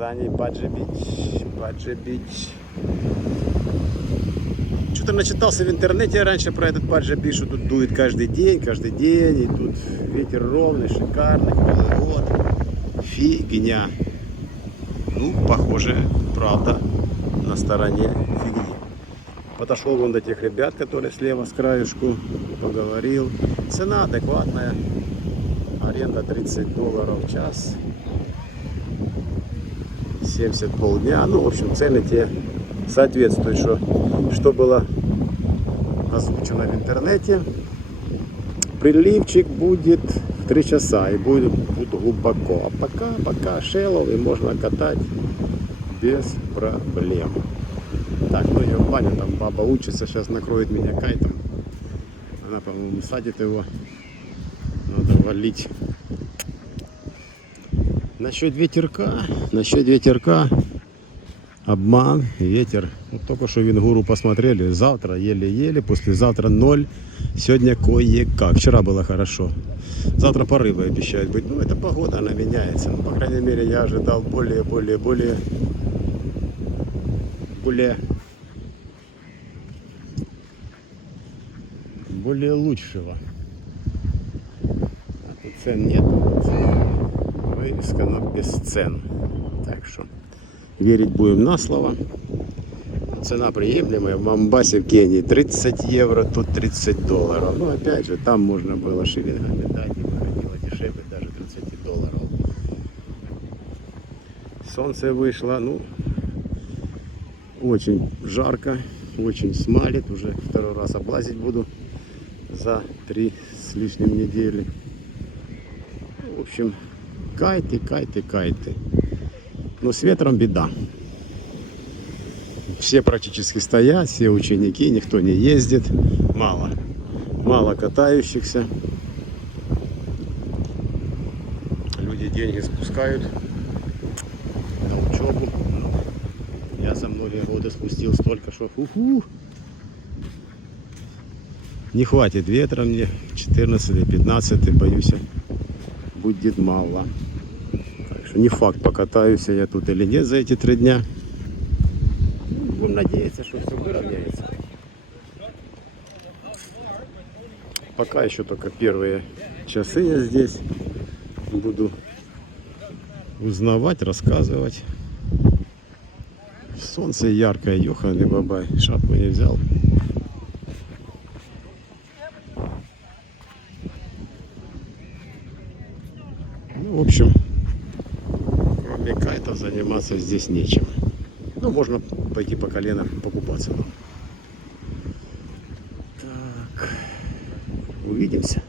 Казани, Баджи-Бич, Баджи-Бич. Что-то начитался в интернете раньше про этот Баджи-Бич, что тут дует каждый день, и тут ветер ровный, шикарный, круглый год. Фигня. Ну, похоже, правда, на стороне фигни. Подошел вон до тех ребят, которые слева с краешку, поговорил. Цена адекватная. Аренда $30 в час. 70 полдня. Ну, в общем, цены те соответствуют, что было озвучено в интернете. Приливчик будет в 3 часа и будет глубоко. А пока shallow и можно катать без проблем. Так, ну я в баню, там баба учится, сейчас накроет меня кайтом. Она, по-моему, садит его. Надо валить. Насчет ветерка, обман, ветер. Вот только что Венгуру посмотрели. Завтра еле-еле, послезавтра 0. Сегодня кое-как. Вчера было хорошо. Завтра порывы обещают быть. Ну, эта погода, она меняется. Ну, по крайней мере, я ожидал более лучшего. А тут цен нет. Вывеска, но без цен. Так что верить будем на слово. Цена приемлемая. В Момбасе, в Кении 30 евро, тут $30. Но опять же, там можно было шиллингами дать и выходило дешевле даже $30. Солнце вышло, ну, очень жарко, очень смалит. Уже второй раз облазить буду за 3 с лишним недели. В общем, кайты. Но с ветром беда. Все практически стоят, все ученики, никто не ездит. Мало катающихся. Люди деньги спускают на учебу. Я за многие годы спустил столько, что не хватит ветра мне. 14-15, боюсь, будет мало. Так что не факт, покатаюсь я тут или нет за эти 3 дня. Будем надеяться, что все выровняется. Пока еще только первые часы я здесь. Буду узнавать, рассказывать. Солнце яркое, ёханый бабай. Шапку не взял. Ну, в общем, кроме кайтов заниматься здесь нечем. Ну, можно пойти по колено покупаться. Так, увидимся.